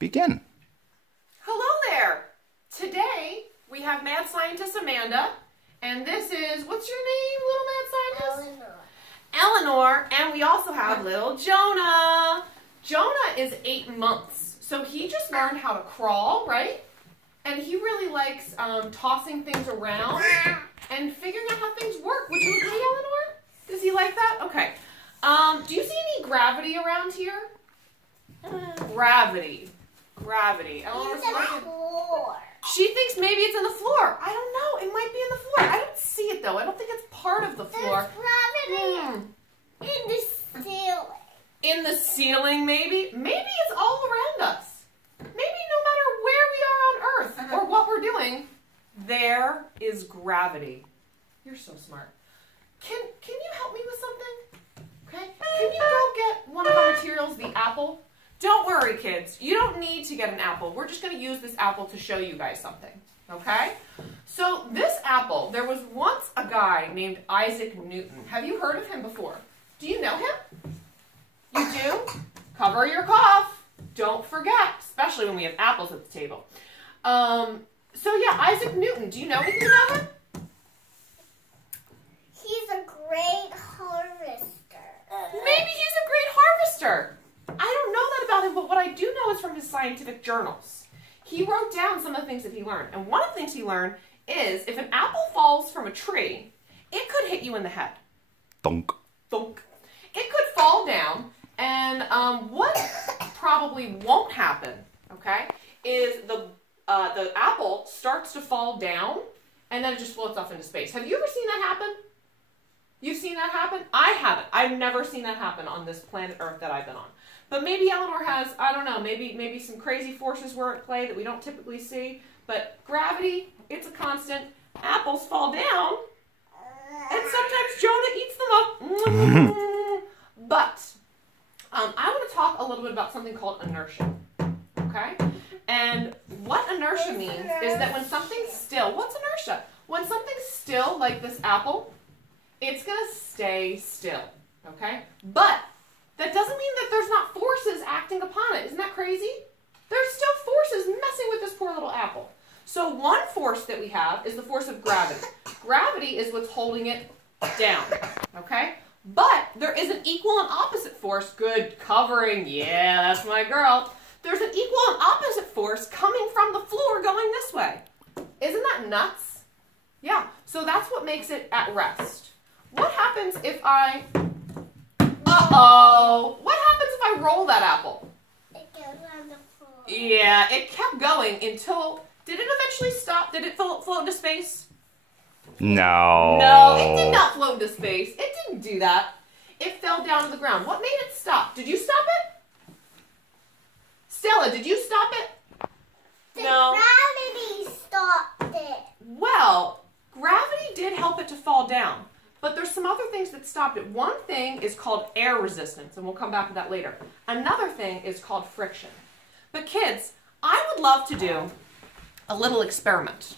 begin. Hello there. Today we have Mad Scientist Amanda, and this is, what's your name, little Mad Scientist? Eleanor, and we also have little Jonah. Jonah is 8 months, so he just learned how to crawl, right? And he really likes tossing things around and figuring out how things work. Would you agree, Eleanor? Does he like that? Okay. Do you see any gravity around here? Gravity. Eleanor's looking. She thinks maybe it's in the floor. I don't know. It might be in the floor. I don't see it, though. I don't think it's part of the floor. There's gravity in the ceiling. In the ceiling, maybe? Maybe it's all around us. Maybe no matter where we are on Earth or what we're doing, there is gravity. You're so smart. Can you help me with something? Okay? Can you go get one of our materials, the apple? Don't worry, kids. You don't need to get an apple. We're just going to use this apple to show you guys something. Okay? So this apple, there was once a guy named Isaac Newton. Have you heard of him before? Do you know him? You do? Cover your cough. Don't forget, especially when we have apples at the table. So yeah, Isaac Newton. Do you know anything about him? He's a great harvester. Maybe he's a great harvester. I don't know that about him, but what I do know is from his scientific journals. He wrote down some of the things that he learned. And one of the things he learned is if an apple falls from a tree, it could hit you in the head. Thunk. Thunk. It could fall down, and what probably won't happen, okay, is the apple starts to fall down, and then it just floats off into space. Have you ever seen that happen? You've seen that happen? I haven't. I've never seen that happen on this planet Earth that I've been on. But maybe Eleanor has, I don't know, maybe some crazy forces were at play that we don't typically see. But gravity, it's a constant. Apples fall down, and sometimes Jonah eats them up. But I want to talk a little bit about something called inertia. Okay? And what inertia means is that when something's still, what's inertia? When something's still, like this apple, it's going to stay still. Okay? But that doesn't mean that there's not forces acting upon it. Isn't that crazy? There's still forces messing with this poor little apple. So one force that we have is the force of gravity. Gravity is what's holding it down. Okay? But there is an equal and opposite force. Good covering. Yeah, that's my girl. There's an equal and opposite force coming from the floor going this way. Isn't that nuts? Yeah. So that's what makes it at rest. What happens if I... Uh-oh. What happens if I roll that apple? It goes on the floor. Yeah, it kept going until... Did it eventually stop? Did it float into space? No. No, it did not float into space. It didn't do that. It fell down to the ground. What made it stop? Did you stop it? Stella, did you stop it? No. Gravity stopped it. Well, gravity did help it to fall down. But there's some other things that stopped it. One thing is called air resistance, and we'll come back to that later. Another thing is called friction. But kids, I would love to do a little experiment.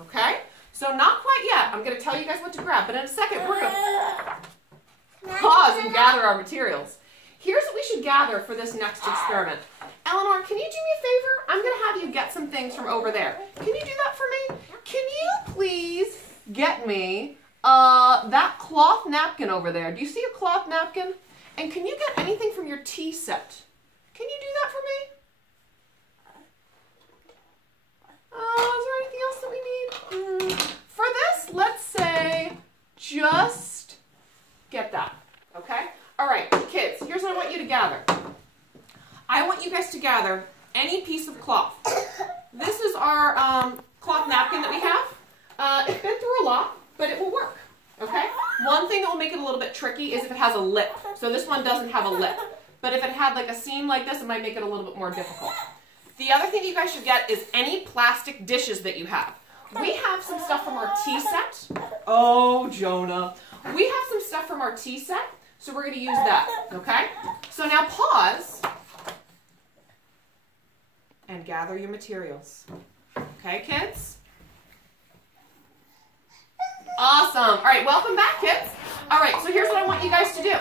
Okay? So not quite yet. I'm going to tell you guys what to grab, but in a second we're going to pause and gather our materials. Here's what we should gather for this next experiment. Eleanor, can you do me a favor? I'm going to have you get some things from over there. Can you do that for me? Can you please get me that cloth napkin over there? Do you see a cloth napkin? And can you get anything from your tea set? Can you do that for me? Is there anything else that we need? For this, let's say, just get that, okay? All right, kids, here's what I want you to gather. I want you guys to gather any piece of cloth. This is our cloth napkin that we have. It's been through a lot, but it will work, okay? One thing that will make it a little bit tricky is if it has a lip. So this one doesn't have a lip. But if it had like a seam like this, it might make it a little bit more difficult. The other thing you guys should get is any plastic dishes that you have. We have some stuff from our tea set. Oh, Jonah. We have some stuff from our tea set, so we're going to use that, okay? So now pause and gather your materials. Okay, kids? Awesome. All right, welcome back, kids. All right, so here's what I want you guys to do.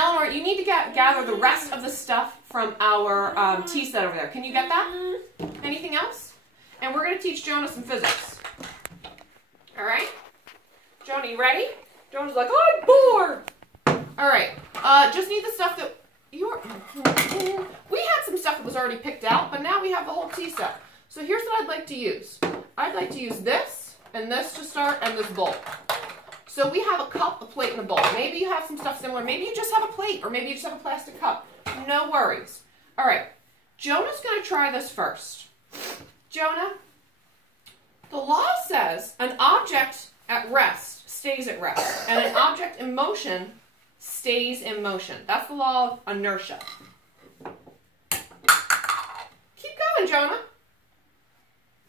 Eleanor, you need to gather the rest of the stuff from our tea set over there. Can you get that? Anything else? And we're going to teach Jonah some physics. All right? Jonah, you ready? Jonah's like, I'm bored. All right. Just need the stuff that you're... We had some stuff that was already picked out, but now we have the whole tea set. So here's what I'd like to use. I'd like to use this and this to start and this bowl. So we have a cup, a plate, and a bowl. Maybe you have some stuff similar. Maybe you just have a plate, or maybe you just have a plastic cup. No worries. All right. Jonah's going to try this first. Jonah, the law says an object at rest stays at rest, and an object in motion stays in motion. That's the law of inertia. Keep going, Jonah.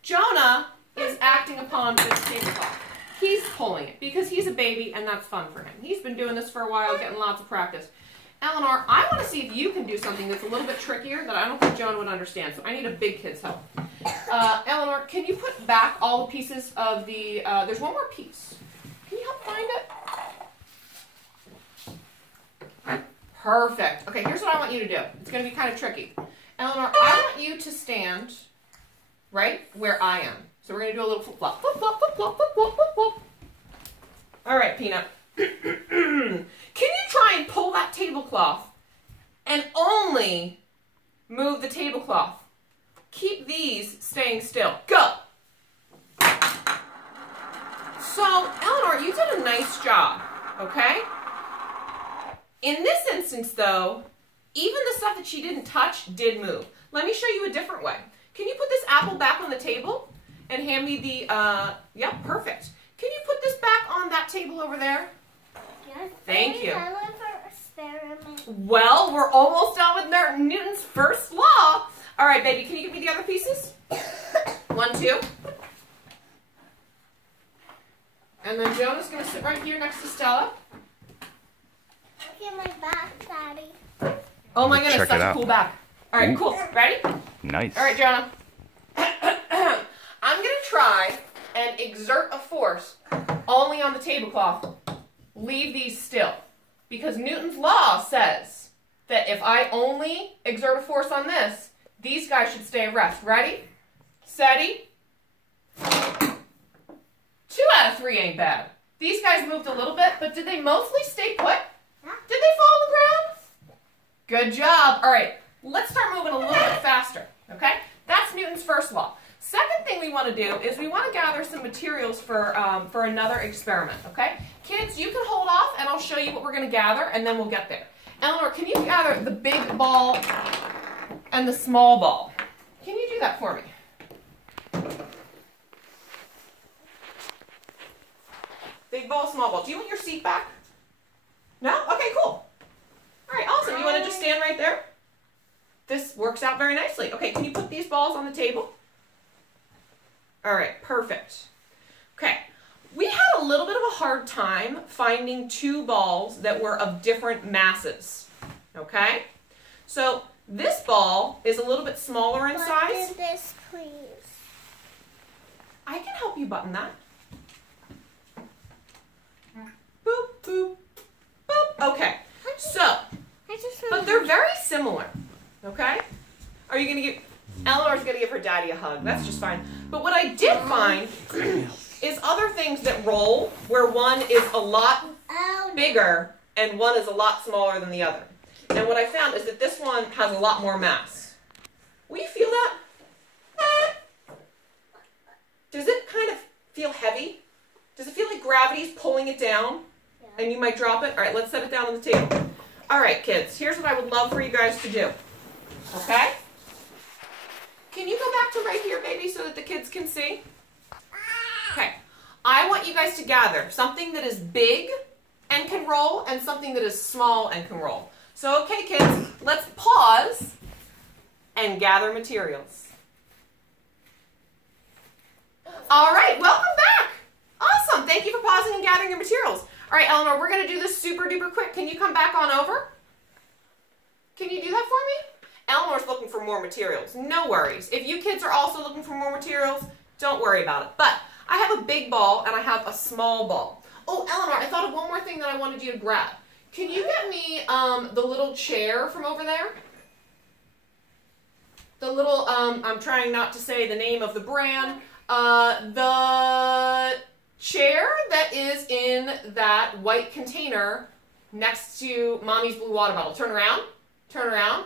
Jonah is acting upon this tablecloth. He's pulling it because he's a baby and that's fun for him. He's been doing this for a while, getting lots of practice. Eleanor, I want to see if you can do something that's a little bit trickier that I don't think Jonah would understand, so I need a big kid's help. Eleanor, can you put back all the pieces of the, there's one more piece. Can you help find it? Perfect. Okay, here's what I want you to do. It's going to be kind of tricky. Eleanor, I want you to stand right where I am. So we're going to do a little flip-flop. Flip-flop, flip-flop, flip-flop, flip-flop. All right, Peanut. Can you try and pull that tablecloth and only move the tablecloth? Keep these staying still. Go! So, Eleanor, you did a nice job, okay? In this instance, though, even the stuff that she didn't touch did move. Let me show you a different way. Can you put this apple back on the table? And hand me the, yep, perfect. Can you put this back on that table over there? Yes. Thank you. Experiment. Well, we're almost done with Newton's first law. All right, baby, can you give me the other pieces? 1, 2. And then Jonah's going to sit right here next to Stella. Look at my back, Daddy. Oh my goodness, Check such it a out. cool back. All right, cool. Ready? Nice. All right, Jonah. I'm going to try and exert a force only on the tablecloth. Leave these still. Because Newton's law says that if I only exert a force on this, these guys should stay at rest. Ready? Steady. 2 out of 3 ain't bad. These guys moved a little bit, but did they mostly stay put? Did they fall on the ground? Good job. All right, let's start moving a little bit faster, okay? That's Newton's first law. Second thing we want to do is we want to gather some materials for another experiment, okay? Kids, you can hold off and I'll show you what we're going to gather and then we'll get there. Eleanor, can you gather the big ball and the small ball? Can you do that for me? Big ball, small ball. Do you want your seat back? No? Okay, cool. All right, awesome. You want to just stand right there? This works out very nicely. Okay, can you put these balls on the table? All right, perfect. Okay, we had a little bit of a hard time finding 2 balls that were of different masses. Okay, so this ball is a little bit smaller in size. Button this, please. I can help you button that. Boop, boop, boop. Okay, so, but they're very similar. Okay, are you gonna give? Eleanor's gonna give her daddy a hug. That's just fine. But what I did find is other things that roll, where one is a lot bigger and one is a lot smaller than the other. And what I found is that this one has a lot more mass. Will you feel that? Does it kind of feel heavy? Does it feel like gravity's pulling it down? And you might drop it? All right, let's set it down on the table. All right, kids, here's what I would love for you guys to do. Okay? Can you go back to right here, baby, so that the kids can see? Okay. I want you guys to gather something that is big and can roll and something that is small and can roll. So, okay, kids, let's pause and gather materials. All right, welcome back. Awesome. Thank you for pausing and gathering your materials. All right, Eleanor, we're going to do this super duper quick. Can you come back on over? Can you do that for me? Eleanor's looking for more materials. No worries. If you kids are also looking for more materials, don't worry about it. But I have a big ball and I have a small ball. Oh, Eleanor, I thought of one more thing that I wanted you to grab. can you get me the little chair from over there? The little, I'm trying not to say the name of the brand. The chair that is in that white container next to Mommy's blue water bottle. Turn around. Turn around.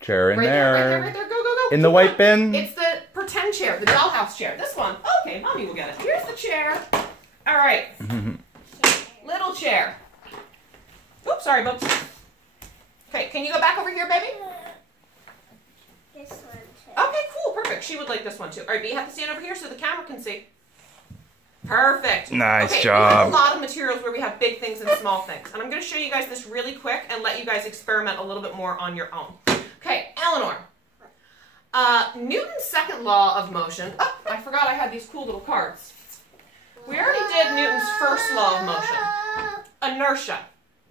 Chair in Right there. there, right there. Go, go, go. In the white bin. It's the pretend chair, the dollhouse chair. This one. Okay, Mommy will get it. Here's the chair. All right. Little chair. Oops, sorry, Bubs. Okay, can you go back over here, baby? This one too. Okay, cool, perfect. She would like this one too. All right, but you have to stand over here so the camera can see. Perfect. Nice okay, job. We have a lot of materials where we have big things and small things. And I'm going to show you guys this really quick and let you guys experiment a little bit more on your own. Okay, Eleanor. Newton's second law of motion. Oh, I forgot I had these cool little cards. We already did Newton's first law of motion. Inertia.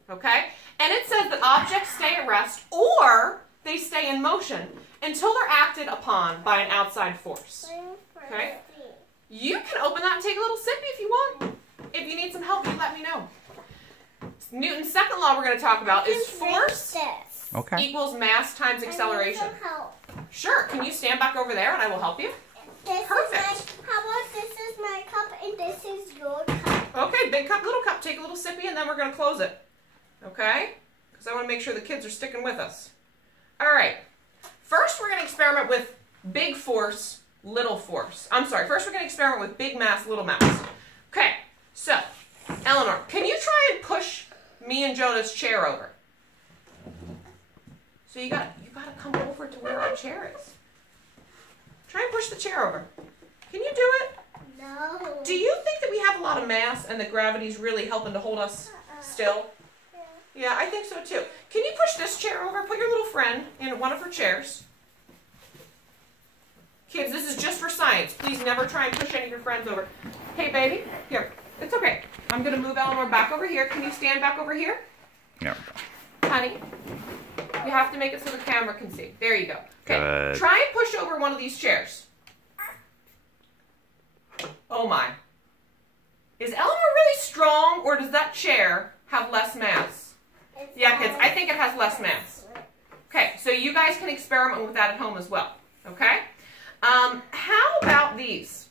Okay? And it says that objects stay at rest or they stay in motion until they're acted upon by an outside force. Okay? You can open that and take a little sippy if you want. If you need some help, you let me know. Newton's second law we're going to talk about is force Okay. equals mass times acceleration. Sure. Can you stand back over there and I will help you? Perfect. How about this is my cup and this is your cup? Okay, big cup, little cup. Take a little sippy and then we're going to close it. Okay? Because I want to make sure the kids are sticking with us. All right. First, we're going to experiment with big force, little force. I'm sorry. First, we're going to experiment with big mass, little mass. Okay. So, Eleanor, can you try and push me and Jonah's chair over? So you gotta come over to where our chair is. Try and push the chair over. Can you do it? No. Do you think that we have a lot of mass and that gravity's really helping to hold us still? Yeah, I think so too. Can you push this chair over? Put your little friend in one of her chairs. Kids, this is just for science. Please never try and push any of your friends over. Hey, baby. Here. It's okay. I'm going to move Eleanor back over here. Can you stand back over here? Yeah. Honey, you have to make it so the camera can see. There you go. Okay. Good. Try and push over one of these chairs. Oh, my. Is Eleanor really strong, or does that chair have less mass? Yeah, kids, I think it has less mass. Okay, so you guys can experiment with that at home as well. Okay? How about these?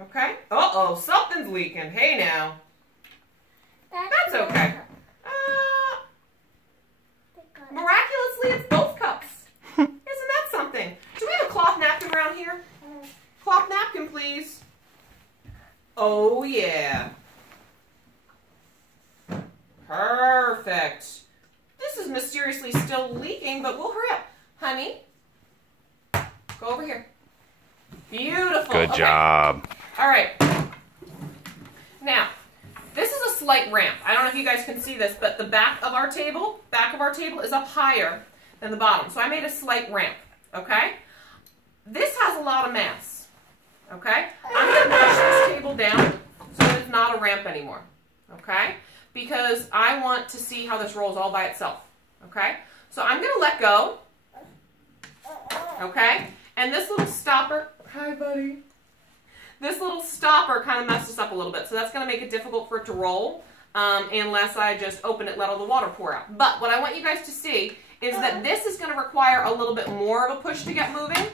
Okay. Uh-oh, something's leaking. Hey, now. That's okay. Miraculously, it's both cups. Isn't that something? Do we have a cloth napkin around here? Cloth napkin, please. Oh, yeah. Perfect. This is mysteriously still leaking, but we'll hurry up. Honey, go over here. Beautiful. Good Okay. job. All right. Now, this is a slight ramp. I don't know if you guys can see this, but the back of our table is up higher than the bottom. So I made a slight ramp, okay? This has a lot of mass, okay? I'm going to push this table down so that it's not a ramp anymore, okay? Because I want to see how this rolls all by itself, okay? So I'm going to let go, okay? And this little stopper, hi buddy. This little stopper kind of messed us up a little bit, so that's going to make it difficult for it to roll unless I just open it, let all the water pour out. But what I want you guys to see is that this is going to require a little bit more of a push to get moving.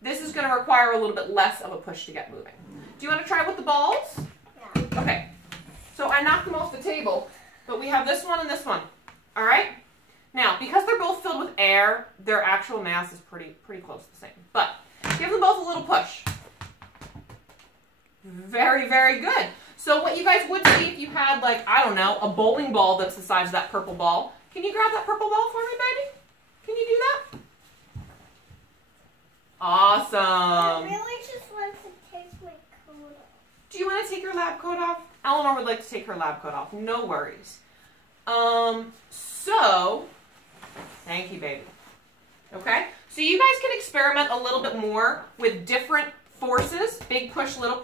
This is going to require a little bit less of a push to get moving. Do you want to try with the balls? Yeah. Okay. So I knocked them off the table, but we have this one and this one. All right? Now, because they're both filled with air, their actual mass is pretty close to the same. But give them both a little push. Very, very good. So what you guys would see if you had, like, I don't know, a bowling ball that's the size of that purple ball. Can you grab that purple ball for me, baby? Can you do that? Awesome. I really just want to take my coat off. Do you want to take your lab coat off? Eleanor would like to take her lab coat off. No worries. So, thank you, baby. Okay? So you guys can experiment a little bit more with different forces, big push, little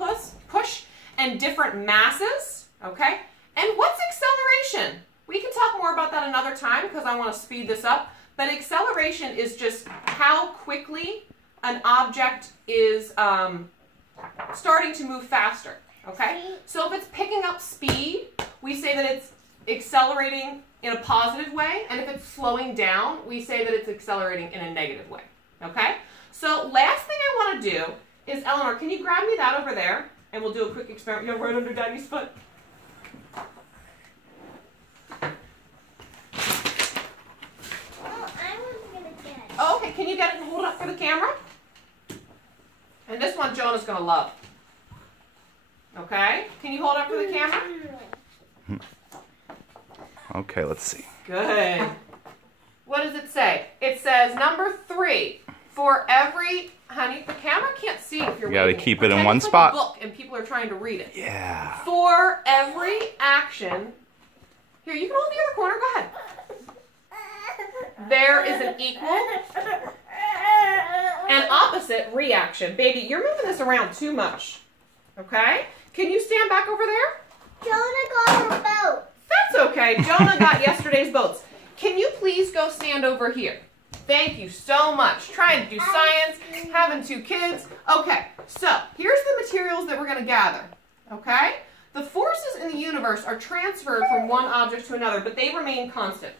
push, and different masses, okay? And what's acceleration? We can talk more about that another time because I want to speed this up, but acceleration is just how quickly an object is starting to move faster. Okay? So if it's picking up speed, we say that it's accelerating in a positive way, and if it's slowing down, we say that it's accelerating in a negative way. Okay? So last thing I want to do is, Eleanor, can you grab me that over there? And we'll do a quick experiment. You're right under Daddy's foot. Oh, okay, can you get it and hold it up for the camera? And this one Jonah's going to love. Okay? Can you hold it up for the camera? Okay, let's see. Good. What does it say? It says number 3. For every, honey, the camera can't see if you're You gotta reading keep it in Pretend one it's spot. like a book and people are trying to read it. Yeah. For every action, here, you can hold the other corner, go ahead. There is an equal and opposite reaction. Baby, you're moving this around too much. Okay? Can you stand back over there? Jonah got her boat. That's okay. Jonah got yesterday's boats. Can you please go stand over here? Thank you so much. Trying to do science, having 2 kids. Okay, so here's the materials that we're going to gather. Okay? The forces in the universe are transferred from one object to another, but they remain constant.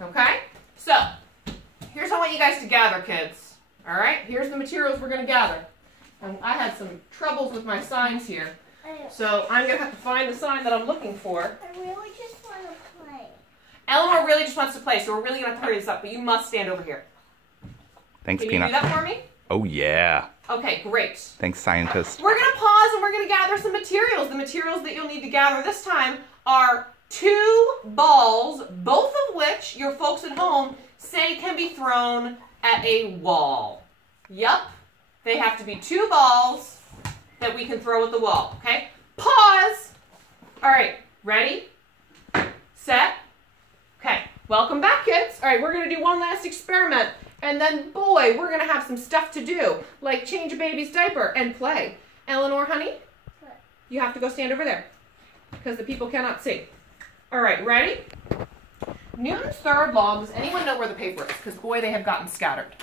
Okay? So, here's how I want you guys to gather, kids. All right? Here's the materials we're going to gather. And I had some troubles with my signs here. So, I'm going to have to find the sign that I'm looking for. I really just want to play. Eleanor really just wants to play, so we're really going to hurry this up, but you must stand over here. Thanks, Can you Peanut. do that for me? Oh, yeah. Okay, great. Thanks, scientist. We're going to pause and we're going to gather some materials. The materials that you'll need to gather this time are 2 balls, both of which your folks at home say can be thrown at a wall. Yup. They have to be 2 balls that we can throw at the wall. Okay? Pause. All right. Ready? Set. Okay. Welcome back, kids. All right, we're going to do one last experiment. And then, boy, we're going to have some stuff to do, like change a baby's diaper and play. Eleanor, honey, you have to go stand over there because the people cannot see. All right, ready? Newton's third law. Does anyone know where the paper is? Because, boy, they have gotten scattered.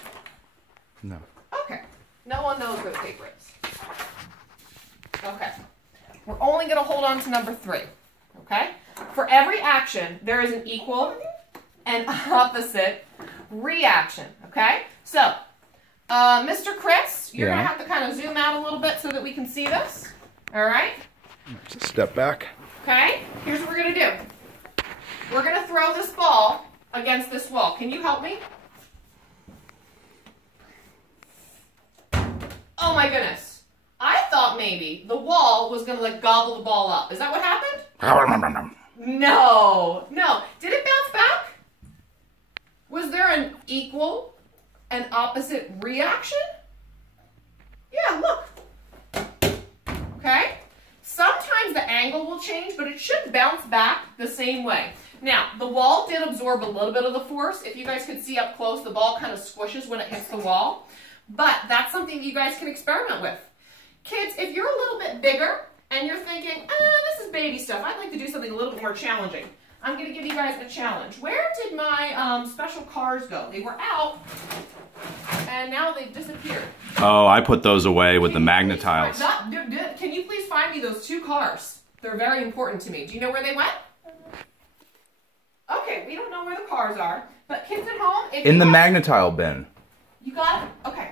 No. Okay. No one knows where the paper is. Okay. We're only going to hold on to number 3. Okay? For every action, there is an equal and opposite reaction. Okay? So, Mr. Chris, you're going to have to kind of zoom out a little bit so that we can see this. All right? Just step back. Okay? Here's what we're going to do. We're going to throw this ball against this wall. Can you help me? Oh my goodness. I thought maybe the wall was going to like gobble the ball up. Is that what happened? No. No. Did it bounce back? Was there an equal and opposite reaction? Yeah, look. Okay? Sometimes the angle will change, but it should bounce back the same way. Now, the wall did absorb a little bit of the force. If you guys could see up close, the ball kind of squishes when it hits the wall. But that's something you guys can experiment with. Kids, if you're a little bit bigger and you're thinking, this is baby stuff, I'd like to do something a little bit more challenging. I'm going to give you guys a challenge. Where did my special cars go? They were out, and now they've disappeared. Oh, I put those away with the magnetiles. Can you please find me those 2 cars? They're very important to me. Do you know where they went? Okay, we don't know where the cars are, but kids at home, if In the magnetile bin. You got it? Okay.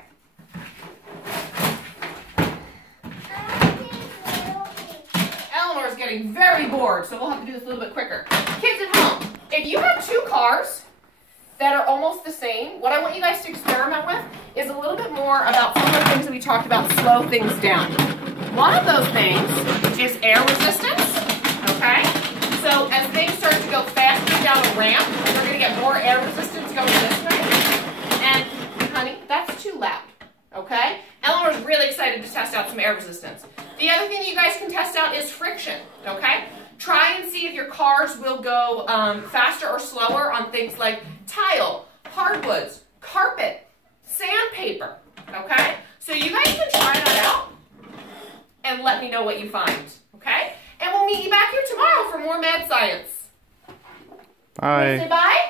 Eleanor's getting very bored, so we'll have to do this a little bit quicker. Kids at home, if you have 2 cars that are almost the same, what I want you guys to experiment with is a little bit more about some of the things that we talked about, slow things down. One of those things is air resistance, okay? So as things start to go faster down a ramp, we're going to get more air resistance going this way. And, honey, that's too loud, okay? Eleanor's really excited to test out some air resistance. The other thing that you guys can test out is friction, okay? Try and see if your cars will go faster or slower on things like tile, hardwoods, carpet, sandpaper, okay? So you guys can try that out and let me know what you find, okay? And we'll meet you back here tomorrow for more mad science. Bye. Say bye.